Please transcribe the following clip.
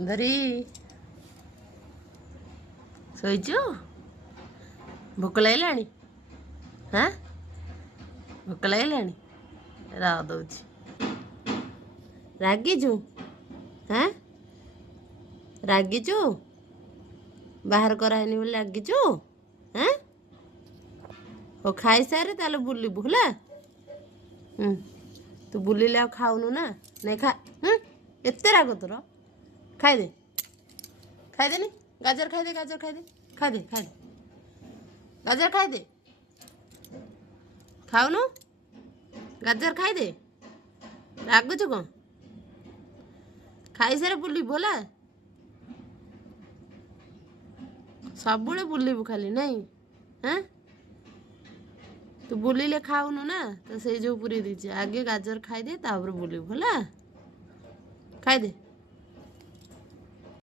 ସୁନ୍ଦରୀ ଶୋଇଛୁ? ଭୋକ ଲାଗିଲାଣି? ହାଁ ଭୋକ ଲାଗିଲାଣି? ର ଦଉଛି। ରାଗିଛୁ? ହାଁ ରାଗିଛୁ? ବାହାର କରାହେଇନି ବୋଲି ରାଗିଛୁ? ହାଁ ହଉ ଖାଇସାରେ ତାହେଲେ ବୁଲିବୁ ହେଲା। ତୁ ବୁଲିଲେ ଆଉ ଖାଉନୁ ନା। ନାଇଁ ଖା। ଏତେ ରାଗ ତୋର? ଖାଇଦେ ଖାଇଦେନି। ଗାଜର ଖାଇଦେ, ଗାଜର ଖାଇଦେ, ଖାଇଦେ ଖାଇଦେ, ଗାଜର ଖାଇଦେ। ଖାଉନୁ? ଗାଜର ଖାଇଦେ। ରାଗୁଛୁ କ'ଣ? ଖାଇସାରେ ବୁଲିବୁ ହେଲା। ସବୁବେଳେ ବୁଲିବୁ ଖାଲି ନାଇଁ? ହାଁ ତୁ ବୁଲିଲେ ଖାଉନୁ ନା, ତ ସେଇ ଯୋଉ ପୁରେଇ ଦେଇଛି। ଆଗେ ଗାଜର ଖାଇଦେ ତାପରେ ବୁଲିବୁ ହେଲା। ଖାଇଦେ।